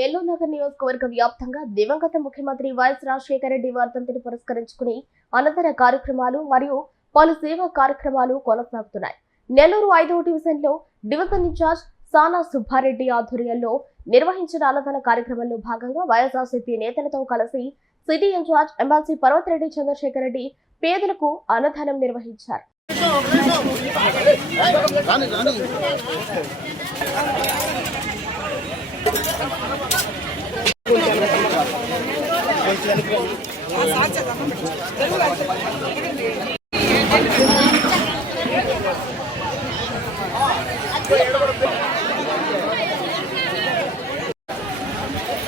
నెల్లూరు నగర్ నియోజకవర్గ వ్యాప్తంగా దివంగత ముఖ్యమంత్రి వైఎస్ రాజశేఖర రెడ్డి వర్ధంతిని పురస్కరించుకుని అనంతర కార్యక్రమాలు మరియు పలు సేవా కార్యక్రమాలు కొనసాగుతున్నాయి. నెల్లూరు ఐదవ డివిజన్లో డివిజన్ ఇన్ఛార్జ్ సానా సుబ్బారెడ్డి ఆధ్వర్యంలో నిర్వహించిన అన్నదాన కార్యక్రమంలో భాగంగా వైఎస్ఆర్సీపీ నేతలతో కలిసి city incharge MLC Parvathireddy Chandrasekhar Reddy పేదలకు అన్నదానం నిర్వహించారు.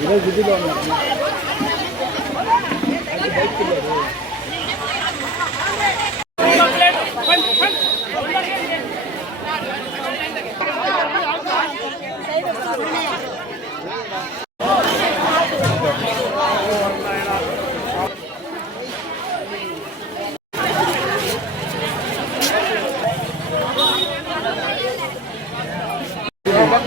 이거 주지도 않아.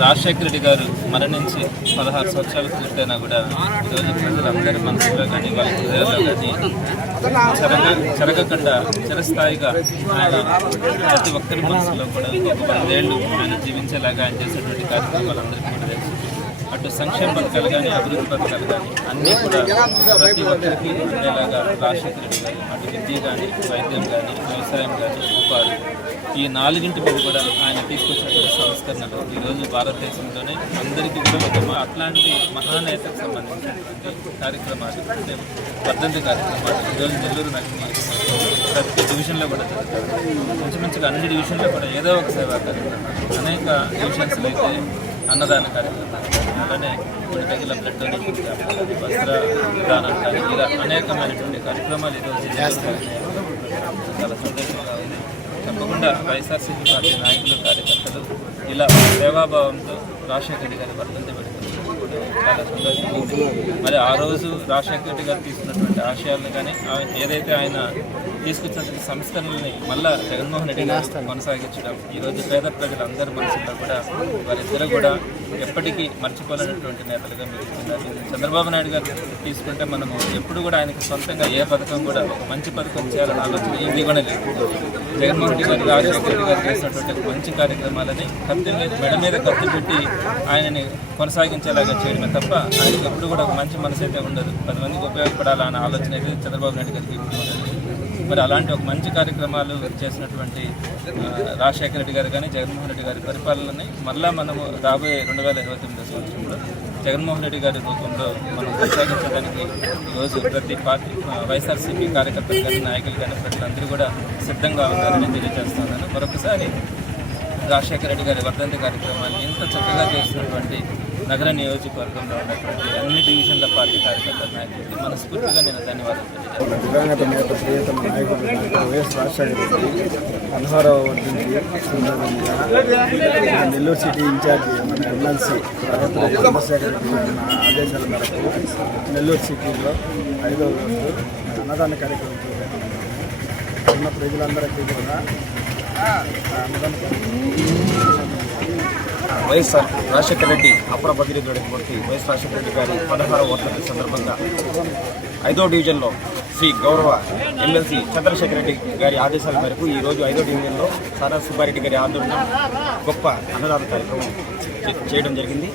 రాజశేఖర రెడ్డి గారు మరణించి పదహారు సంవత్సరాలు పూర్తయినా కూడా ఈరోజు ప్రజలందరి మనసులో కానీ వాళ్ళ హృదయంలో కానీ చెరగ చెరగకుండా చిరస్థాయిగా ఆయన ప్రతి ఒక్కరి మనసులో కూడా ఒక పదేళ్ళు ఆయన జీవించేలాగా ఆయన చేసేటువంటి కార్యక్రమాలు అందరికీ కూడా తెలుసు. అటు సంక్షేమ పథకాలు కానీ అభివృద్ధి పథకాలు కానీ అన్నీ కూడా ప్రతి ఒక్కరికి ఉండేలాగా రాజశేఖర కానీ అటు విద్య కానీ వైద్యం కానీ వ్యవసాయం కానీ ఉపాధి ఈ నాలుగింటి మీద కూడా ఆయన తీసుకొచ్చినటువంటి సంస్కరణలు ఈరోజు భారతదేశంలోనే అందరికీ కూడా అట్లాంటి మహానేతకు సంబంధించినటువంటి కార్యక్రమాలు అంటే వర్ధంతి కార్యక్రమాలు ఈరోజు నెల్లూరు నగరంలో ప్రతి డివిజన్లో కూడా మంచి మంచిగా అన్ని డివిజన్లో కూడా ఏదో ఒక సేవా కార్యక్రమాలు అనేక డివిజన్స్లో అయితే అన్నదాన కార్యక్రమాలు అలానే కొన్ని తెగుల బ్లడ్ డొనేషన్ వస్త్ర దానం కానీ ఇలా అనేకమైనటువంటి కార్యక్రమాలు ఈరోజు జరుగుతున్నాయి. చాలా సంతోషంగా ఉంది. తప్పకుండా వైఎస్ఆర్సీపీ పార్టీ నాయకులు కార్యకర్తలు ఇలా సేవాభావంతో రాజశేఖర గారి వర్ధంతి పెడుతున్నారు చాలా సంతోషంగా ఉంది మరి ఆ రోజు రాజశేఖర రెడ్డి గారు తీసుకున్నటువంటి ఆశయాలను కానీ ఆయన ఏదైతే ఆయన తీసుకొచ్చినటువంటి సంస్కరణల్ని మళ్ళా జగన్మోహన్ రెడ్డి గారు కొనసాగించడం ఈరోజు పేద ప్రజలందరి మనసుల్లో కూడా వారిద్దరు కూడా ఎప్పటికీ మర్చిపోలేనటువంటి నేతలుగా మిగులుతున్నారు చంద్రబాబు నాయుడు గారు తీసుకుంటే మనము ఎప్పుడు కూడా ఆయనకి సొంతంగా ఏ పథకం కూడా ఒక మంచి పథకం చేయాలని ఆలోచన ఏమి కూడా లేదు. జగన్మోహన్ రెడ్డి గారు రాజశేఖర రెడ్డి గారు చేసినటువంటి మంచి కార్యక్రమాలని కత్తి మెడ మీద కత్తి పెట్టి ఆయనని కొనసాగించేలాగా చేయడమే తప్ప ఆయనకి ఎప్పుడు కూడా ఒక మంచి మనసు అయితే ఉండదు. పది మందికి ఉపయోగపడాలన్న ఆలోచన అయితే చంద్రబాబు నాయుడు గారికి మరి అలాంటి ఒక మంచి కార్యక్రమాలు చేసినటువంటి రాజశేఖర రెడ్డి గారు కానీ జగన్మోహన్ రెడ్డి గారి పరిపాలనని మళ్ళా మనము రాబోయే రెండు వేల ఇరవై తొమ్మిది సంవత్సరంలో జగన్మోహన్ రెడ్డి గారి రూపంలో మనం కొనసాగించడానికి ఈరోజు ప్రతి పార్టీ వైఎస్ఆర్సీపీ కార్యకర్తలు కానీ నాయకులు కానీ ప్రజలందరూ కూడా సిద్ధంగా ఉన్నారని తెలియజేస్తున్నాను. మరొకసారి రాజశేఖర రెడ్డి గారి వర్ధంతి కార్యక్రమాన్ని ఇంత చక్కగా చేస్తున్నటువంటి నగర నియోజకవర్గంలో ఉన్నటువంటి అన్ని డివిజన్ల పార్టీ కార్యకర్తల నాయకులకి మనస్ఫూర్తిగా నేను ధన్యవాదాలు వైఎస్ రాజశేఖర రెడ్డి సందర్భంగా నెల్లూరు సిటీ ఇన్ఛార్జి మన ఎమ్మెల్సీ చంద్రశేఖర రెడ్డి ఆదేశాల మేరకు నెల్లూరు సిటీలో ఐదవ రోజు అన్నదాన కార్యక్రమం చేపట్టాము ఉన్న ప్రజలందరికీ కూడా వైఎస్ఆర్ రాజశేఖర రెడ్డి అపర భగీరథుడైనటువంటి వైఎస్ రాజశేఖర రెడ్డి గారి పదహారవ వర్ధంతి సందర్భంగా ఐదో డివిజన్లో శ్రీ గౌరవ ఎమ్మెల్సీ చంద్రశేఖర రెడ్డి గారి ఆదేశాల మేరకు ఈ రోజు ఐదో డివిజన్లో సారా సుబ్బారెడ్డి గారి ఆధ్వర్యంలో గొప్ప అన్నదాన కార్యక్రమం చేయడం జరిగింది.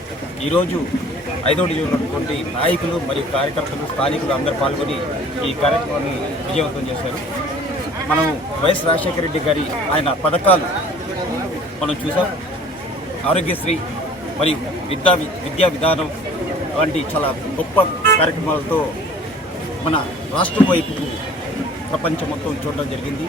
ఈరోజు ఐదో డివిజన్లోటువంటి నాయకులు మరియు కార్యకర్తలు స్థానికులు అందరూ పాల్గొని ఈ కార్యక్రమాన్ని విజయవంతం చేశారు. మనం వైఎస్ రాజశేఖర రెడ్డి గారి ఆయన పథకాలు మనం చూసాం. ఆరోగ్యశ్రీ మరియు విద్యా విద్యా విధానం వంటి చాలా గొప్ప కార్యక్రమాలతో మన రాష్ట్రం వైపుకు ప్రపంచం మొత్తం చూడడం జరిగింది.